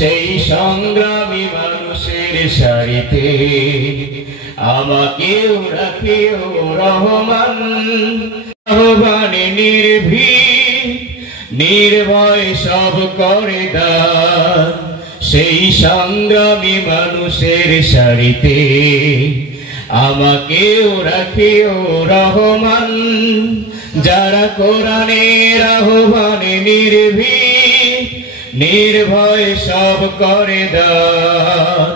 সেই সংগ্রামী মানুষের সারিতে আমাকেও রাখিও রহমান। আহ্বানে নির্ভীক নির্ভয় সব করে দান, সেই সংগ্রামী মানুষের সারিতে আমাকেও রাখিও রহমান। যারা কোরআনের আহ্বানে নির্ভীক নির্ভয় সব করে দান,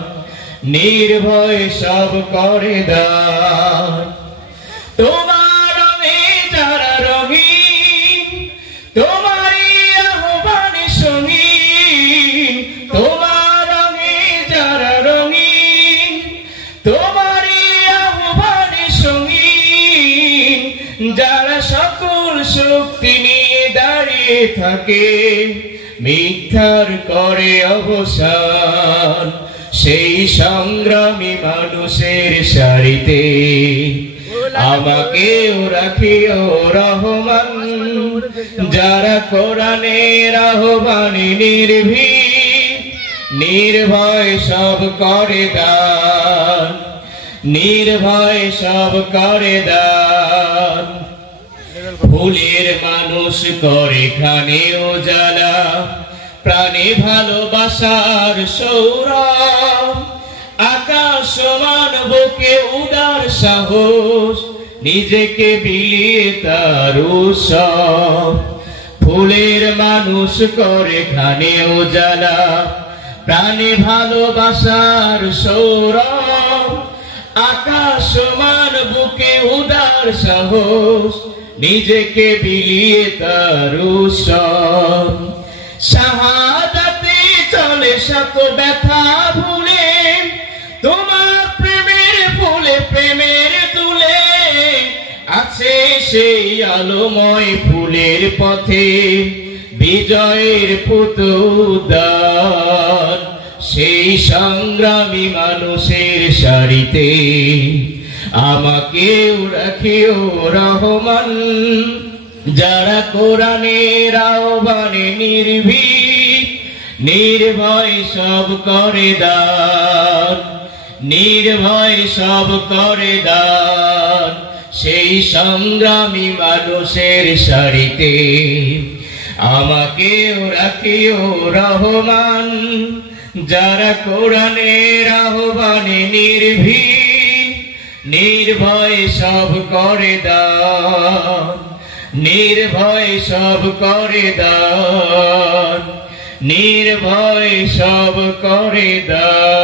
নির্ভয় সব করে দান। তোমার রঙে যারা রঙিন, তোমারই আহ্বানে সঙ্গীন। তোমার রঙে যারা রঙিন, তোমারই আহ্বানে সঙ্গীন। যারা সকল শক্তি নিয়ে দাঁড়িয়ে থাকে, মিথ্যার করে অবসান, সেই সংগ্রামী মানুষের সারিতে আমাকেও রাখিও রহমান। যারা কোরআনের আহ্বানে নির্ভীক নির্ভয় সব করে দান, নির্ভয় সব করে দান। ফুলের মানুষ করে খানে উজালা, প্রাণে ভালোবাসার সৌরভ। আকাশ সমান বুকে উদার সাহস, নিজেকে বিলিয়ে তার উৎসব। ফুলের মানুষ করে খানে উজালা, প্রাণে ভালোবাসার সৌরভ। আকাশ সমান বুকে উদার সাহস, নিজেকে বিলিয়ে তার উৎসব। শাহাদাতে চলে শত ব্যথা ভুলে, তোমার প্রেমের ফুলে প্রেমের তুলে আছে সেই আলোময় ফুলের পথে বিজয়ের পুতুদান। সেই সংগ্রামী মানুষের সারিতে আমাকেও রাখিও রহমান। যারা কোরআনের আহ্বানে নির্ভীক নির্ভয় সব করে দান, নির্ভয় সব করে দান। সেই সংগ্রামী মানুষের সারিতে আমাকেও রাখিও রহমান। যারা কোরআনের আহ্বানে নির্ভীক নির্ভয় সব করে দান, নির্ভয় সব করে দান, নির্ভয় সব করে দান।